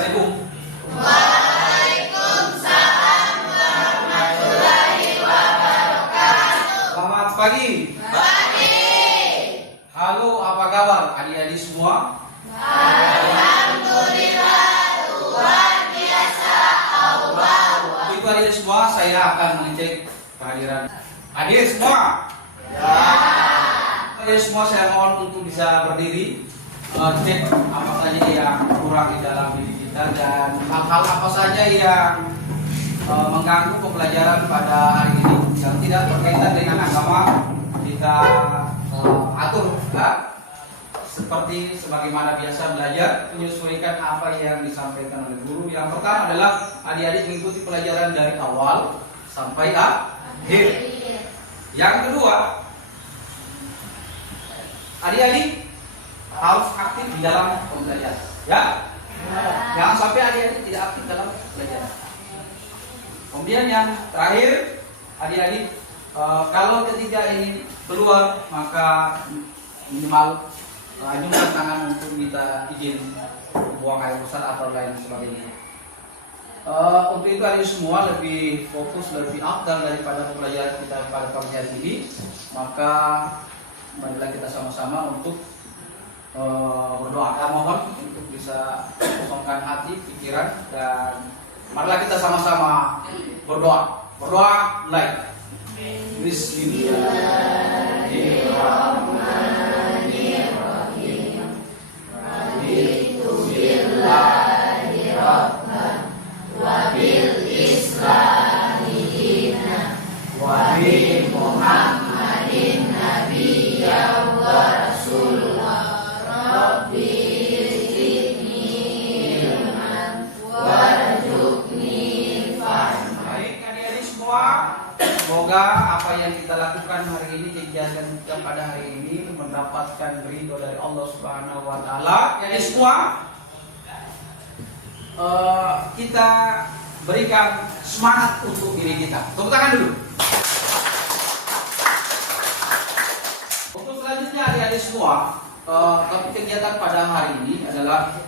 Assalamualaikum. Waalaikumsalam warahmatullahi wabarakatuh. Selamat pagi. Pagi. Halo, apa kabar adik-adik semua? Alhamdulillah luar biasa Allah. Untuk adik semua, saya akan mengecek kehadiran adik semua. Ya. Adik semua, saya mohon untuk bisa berdiri, cek apa saja yang kurang di dalam diri kita dan hal-hal apa saja yang mengganggu pembelajaran pada hari ini yang tidak berkaitan dengan agama. Kita atur seperti sebagaimana biasa belajar, menyesuaikan apa yang disampaikan oleh guru. Yang pertama adalah adik-adik mengikuti pelajaran dari awal sampai akhir. Yang kedua, adik-adik harus aktif di dalam pembelajaran, ya. Jangan sampai adik-adik tidak aktif dalam pelajaran. Kemudian yang terakhir, adik-adik kalau ketika ini keluar maka minimal jumlah tangan untuk minta izin buang air besar atau lain sebagainya. Untuk itu adik semua lebih fokus, lebih afdal daripada pembelajaran kita pada pagi hari ini. Maka marilah kita sama-sama untuk berdoa. Mohon untuk bisa kosongkan hati, pikiran, dan marilah kita sama-sama berdoa. Berdoa mulai. Bismillahirrahmanirrahim. Raditu billahi rabban wa bil islami dinan wa bi Muhammadin nabiyyan wa rasulullah. Rabbi zidni ilman warzuqni fahman. Baik adik-adik semua, semoga apa yang kita lakukan hari ini, kegiatan kita pada hari ini mendapatkan ridho dari Allah Subhanahu wa taala. Adik semua, kita berikan semangat untuk diri kita. Tepuk tangan dulu. Untuk selanjutnya adik-adik semua, topik kegiatan pada hari ini adalah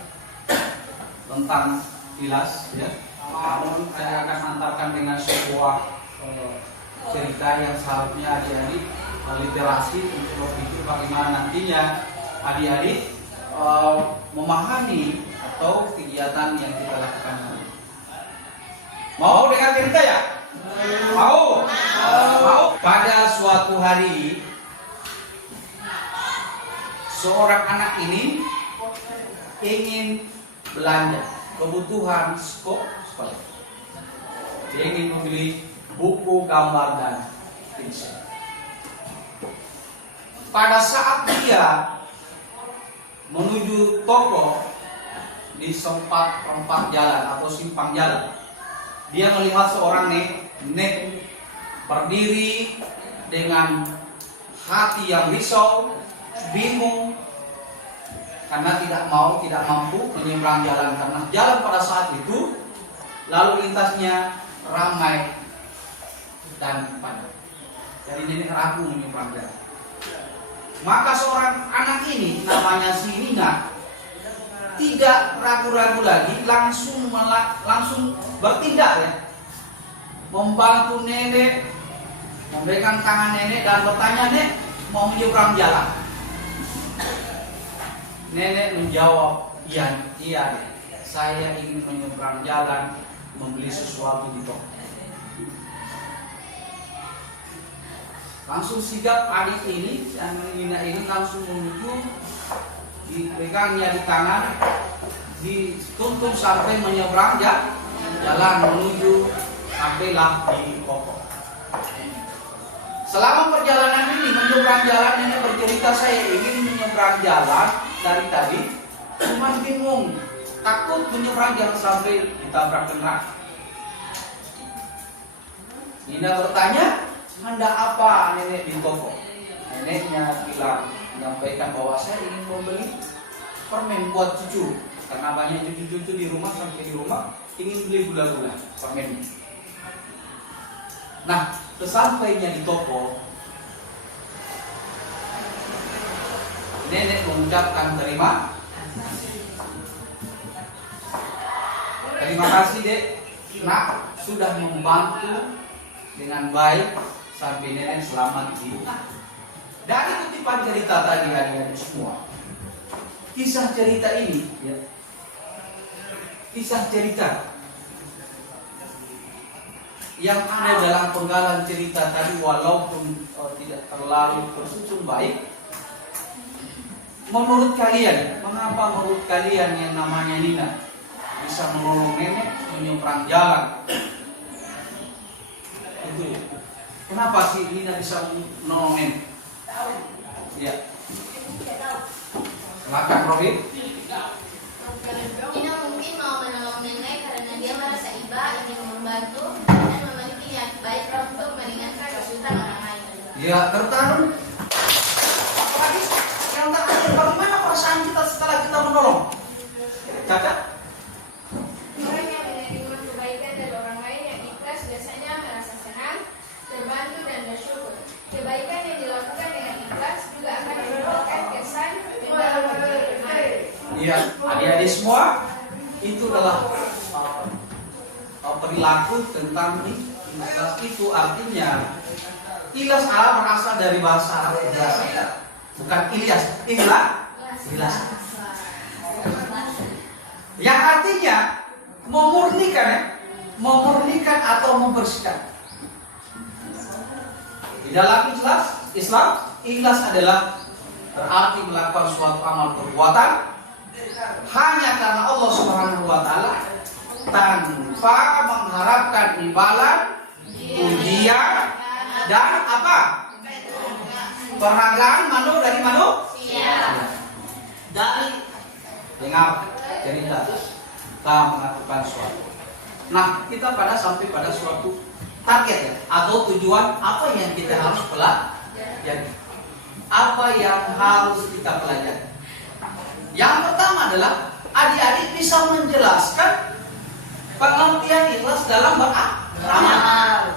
tentang kilas, ya. Namun saya akan antarkan dengan sebuah cerita yang seharusnya adik-adik literasi untuk berpikir bagaimana nantinya adik-adik memahami atau kegiatan yang kita lakukan hari. Mau dengar cerita ya? Mau? Mau? Pada suatu hari seorang anak ini ingin belanja kebutuhan sekolah. Dia ingin membeli buku, gambar, dan pensil. Pada saat dia menuju toko di perempat jalan atau simpang jalan, dia melihat seorang nenek berdiri dengan hati yang risau, bingung karena tidak mampu menyeberang jalan karena jalan pada saat itu lalu lintasnya ramai dan padat. Jadi nenek ragu menyeberang jalan. Maka seorang anak ini namanya si Nina tidak ragu-ragu lagi, langsung bertindak, ya, membantu nenek, memberikan tangan nenek dan bertanya, "Nek, mau menyeberang jalan?" Nenek menjawab, iya, saya ingin menyeberang jalan, membeli sesuatu di toko. Langsung sigap adik ini, yang Nina ini langsung menuju, dipegangnya di tangan, dituntun sampai menyeberang jalan menuju sampailah di toko. Selama perjalanan ini menyeberang jalan, ini bercerita, saya ingin menyeberang jalan dari tadi, cuma bingung, takut menyeberang jangan sampai ditabrak kendaraan. Nina bertanya, hendak apa nenek di toko? Neneknya bilang, menyampaikan bahwa saya ingin membeli permen buat cucu, karena banyak cucu-cucu di rumah, sampai di rumah ingin beli gula-gula permen. Nah, sesampainya di toko, nenek mengucapkan terima Terima kasih Dek, nak sudah membantu dengan baik sampai nenek selamat di. Dari kutipan cerita tadi adik-adik semua, kisah cerita ini, ya, kisah cerita yang ada dalam penggalan cerita tadi walaupun tidak terlalu tersusun baik. Menurut kalian, mengapa menurut kalian yang namanya Nina bisa menolong nenek menyeberang jalan? Itu ya. Kenapa sih Nina bisa menolong nenek? Ya. Silakan Robin. Nina mungkin mau menolong nenek karena dia merasa iba ingin membantu dan memiliki niat baik untuk meringankan kesulitan orang lain. Ya, tertarik. Apalagi yang terakhir, bagaimana perasaan kita setelah kita menolong? Caca? Orang yang menerima kebaikan dari orang lain yang ikhlas biasanya merasa senang, terbantu dan bersyukur. Kebaikan yang dilakukan dengan ikhlas juga akan memberikan kesan mendalam bagi orang lain. Iya, adik-adik semua, itu adalah perilaku tentang ikhlas. Itu artinya ikhlas berasal dari bahasa Arab, bukan Ilyas, ikhlas. Yang artinya memurnikan, ya, memurnikan atau membersihkan. Di dalam Islam, ikhlas adalah berarti melakukan suatu amal perbuatan hanya karena Allah Subhanahu wa taala tanpa mengharapkan imbalan, pujian dan apa? Penghargaan dari manusia. Dari dengar cerita kita melakukan suatu. Nah, kita sampai pada suatu target, ya, atau tujuan apa yang kita harus pelajari. Apa yang harus kita pelajari? Yang pertama adalah adik-adik bisa menjelaskan pengertian ikhlas dalam beramal.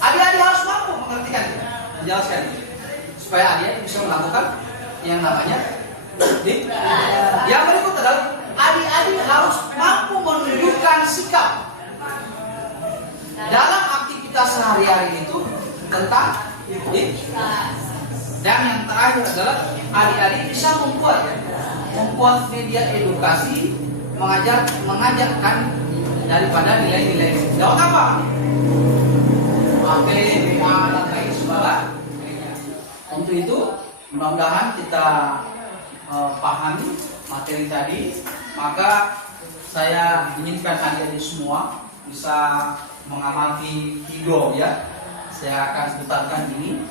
Adik-adik harus mampu mengertikan, menjelaskan, supaya adik-adik bisa melakukan yang namanya yang berikut adalah adik-adik harus mampu menunjukkan sikap dalam aktivitas sehari-hari itu tentang ikhlas. Dan yang terakhir adalah adik-adik bisa membuat media edukasi, mengajarkan daripada nilai-nilai lewat apa? Untuk itu mudah-mudahan kita pahami materi tadi. Maka saya inginkan adik-adik semua bisa mengamati video, ya. Saya akan putarkan ini,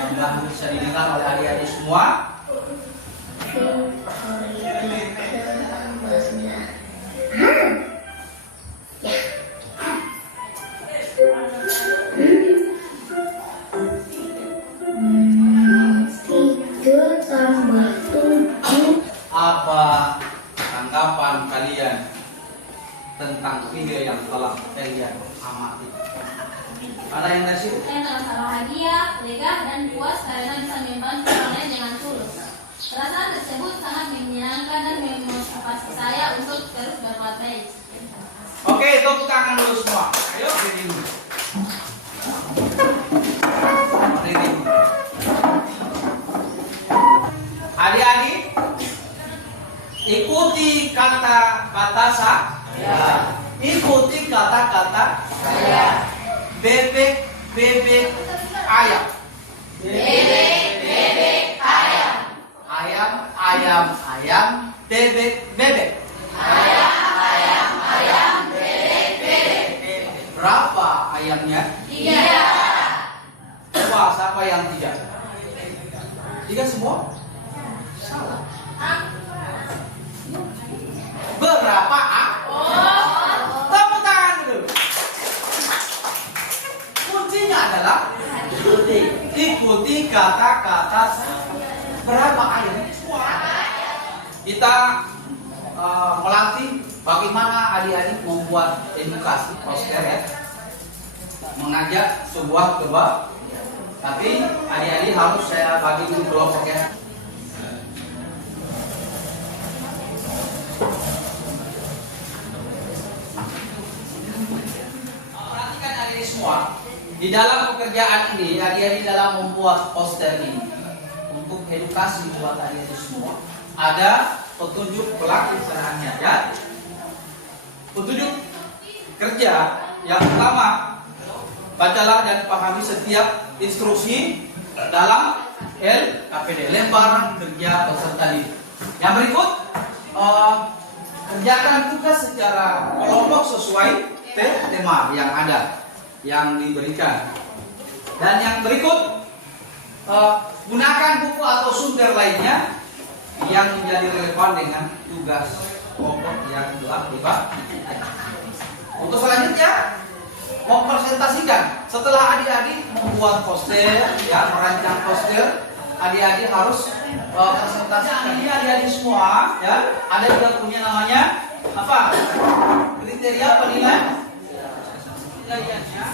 mudah-mudahan bisa didengar oleh adik-adik semua. Apa tanggapan kalian tentang video yang telah kalian amati? Ada yang dari situ? Saya merasa bahagia, lega, dan puas karena bisa membantu orang lain dengan tulus. Perasaan tersebut sangat menyenangkan dan memotivasi saya untuk terus berbuat baik. Oke, tepuk tangan dulu semua. Ayo, berdiri dulu. Berdiri dulu. Adik-adik, ikuti kata-kata saya. Ikuti kata-kata saya. Bebek ayam. Bebek ayam. Ayam bebek. Ayam bebek. Berapa ayamnya? 3. Coba siapa yang 3? 3 semua? Salah. Berapa? Tepuk tangan dulu. Kuncinya adalah ikuti kata-kata. Berapa ayam? Kita melatih bagaimana adik-adik membuat edukasi poster, ya, mengajak sebuah kebab. Tapi adik-adik harus saya bagi dulu kelompok, ya. di dalam pekerjaan ini, adik-adik dalam membuat poster ini untuk edukasi buat adik-adik semua, ada petunjuk pelaksanaannya ya. Petunjuk kerja yang pertama, bacalah dan pahami setiap instruksi dalam LKPD, lembaran kerja peserta didik. Yang berikut, kerjakan tugas secara kelompok sesuai tema yang ada, yang diberikan. Dan yang berikut, gunakan buku atau sumber lainnya yang menjadi relevan dengan tugas kelompok yang telah diberikan. Untuk selanjutnya, mempresentasikan. Setelah adik-adik membuat poster, ya, merancang poster, adik-adik harus presentasikan. Ini adik-adik semua, ya, ada juga punya namanya apa? Kriteria penilaian. Penilaiannya.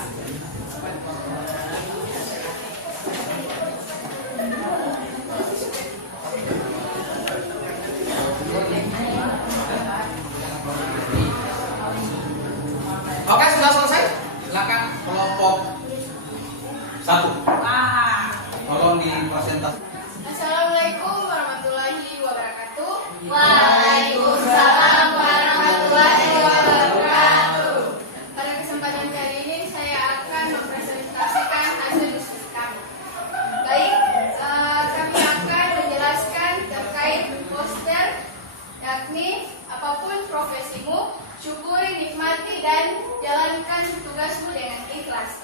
Oke, sudah selesai. Silakan kelompok 1. Tolong dipresentasikan. Assalamualaikum warahmatullahi wabarakatuh. Waalaikumsalam warahmatullahi wabarakatuh. Pada kesempatan kali ini saya akan mempresentasikan hasil diskusi kami. Baik, kami akan menjelaskan terkait poster, yakni apapun profesimu, syukuri, nikmati, dan jalankan tugasmu dengan ikhlas.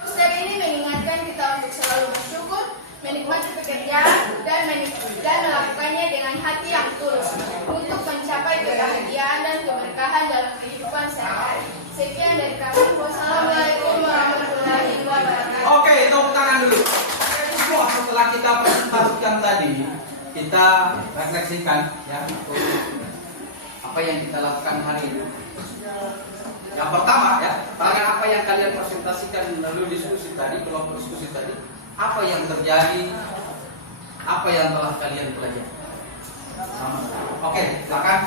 Poster ini mengingatkan kita untuk selalu bersyukur, menikmati pekerjaan, dan melakukannya dengan hati yang tulus untuk mencapai kebahagiaan dan keberkahan dalam kehidupan sehari-hari. Sekian dari kami. Wassalamualaikum warahmatullahi wabarakatuh. Oke, tepuk tangan dulu. Semua setelah kita presentasikan tadi, kita refleksikan ya apa yang kita lakukan hari ini. Yang pertama ya, tanya apa yang kalian presentasikan melalui diskusi tadi, kelompok diskusi tadi, apa yang terjadi, apa yang telah kalian pelajari. Oke, silakan.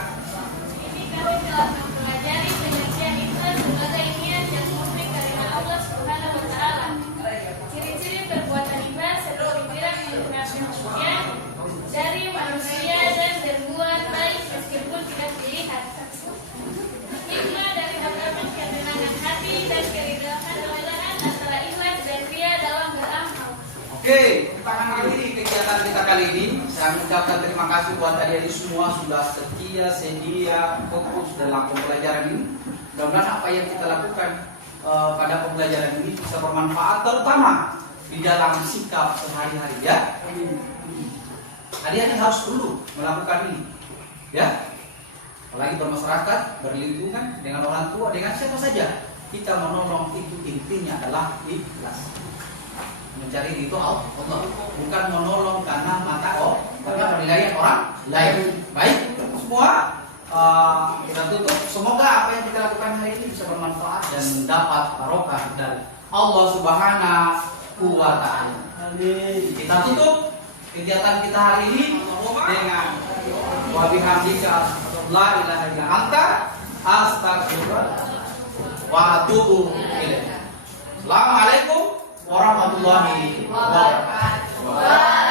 Ini kami telah mempelajari penyaksian ikhlas sebagai niat yang murni karena Allah Subhanahu wa taala. Ciri-ciri perbuatan ikhlas seperti tidak menggunakan kemudian dari manusia dan berbuat baik meskipun tidak dilihat. Hikmah dari terdapat ketenangan hati dan keridhaan antara ikhlas dan ria dalam beramal. Oke, tangan kali kegiatan kita kali ini. Saya mengucapkan terima kasih buat adik-adik semua sudah sedia, fokus dalam pembelajaran ini. Mudah-mudahan apa yang kita lakukan pada pembelajaran ini bisa bermanfaat, terutama di dalam sikap sehari-hari ya. Adik-adik harus perlu melakukan ini, ya. Apalagi bermasyarakat, berlingkungan dengan orang tua, dengan siapa saja. Kita menolong itu intinya adalah ikhlas. Mencari itu Allah, bukan menolong karena karena penilaian orang lain. Baik, semua kita tutup. Semoga apa yang kita lakukan hari ini bisa bermanfaat dan mendapat barokah dari Allah Subhanahu wa taala. Kita tutup kegiatan kita hari ini dengan wa bihamdika la ilaha illa anta astaghfiruka wa atubu ilaik. Assalamualaikum warahmatullahi wabarakatuh.